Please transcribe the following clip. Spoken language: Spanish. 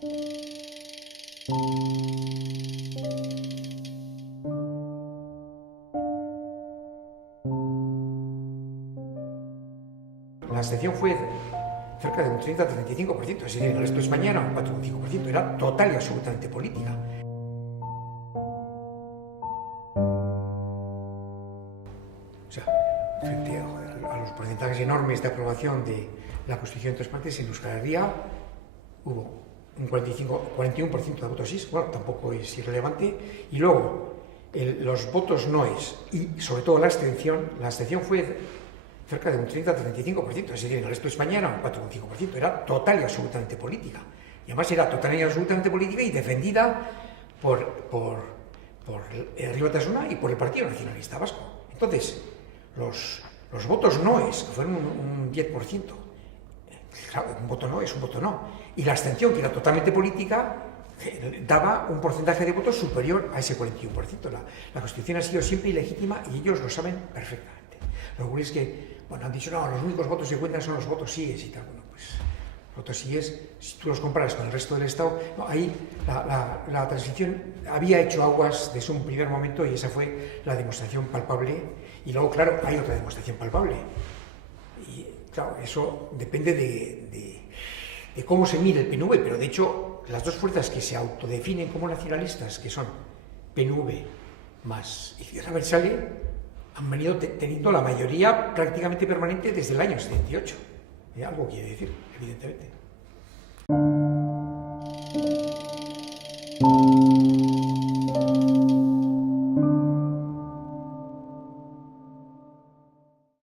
La abstención fue cerca de un 30-35%, es decir, en el resto de España era un 4,5%, era total y absolutamente política. O sea, frente a los porcentajes enormes de aprobación de la Constitución en tres partes, en Euskal Herria hubo un 41% de votos sí, bueno, tampoco es irrelevante, y luego los votos noes y sobre todo la abstención fue cerca de un 30-35%, es decir, en el resto de España era un 4,5%, era total y absolutamente política. Y además era total y absolutamente política y defendida por Herri Batasuna y por el Partido Nacionalista Vasco. Entonces, los votos noes, que fueron un 10%, claro, un voto no es un voto no, y la abstención, que era totalmente política, daba un porcentaje de votos superior a ese 41%. La Constitución ha sido siempre ilegítima y ellos lo saben perfectamente. Lo que ocurre es que, bueno, han dicho, no, los únicos votos que cuentan son los votos síes y tal. Bueno, pues los votos síes, si tú los comparas con el resto del Estado, no, ahí la transición había hecho aguas desde un primer momento y esa fue la demostración palpable. Y luego, claro, hay otra demostración palpable. Y claro, eso depende de cómo se mire el PNV, pero de hecho las dos fuerzas que se autodefinen como nacionalistas, que son PNV más Izquierda Abertzale, han venido teniendo la mayoría prácticamente permanente desde el año 78. Algo quiere decir, evidentemente.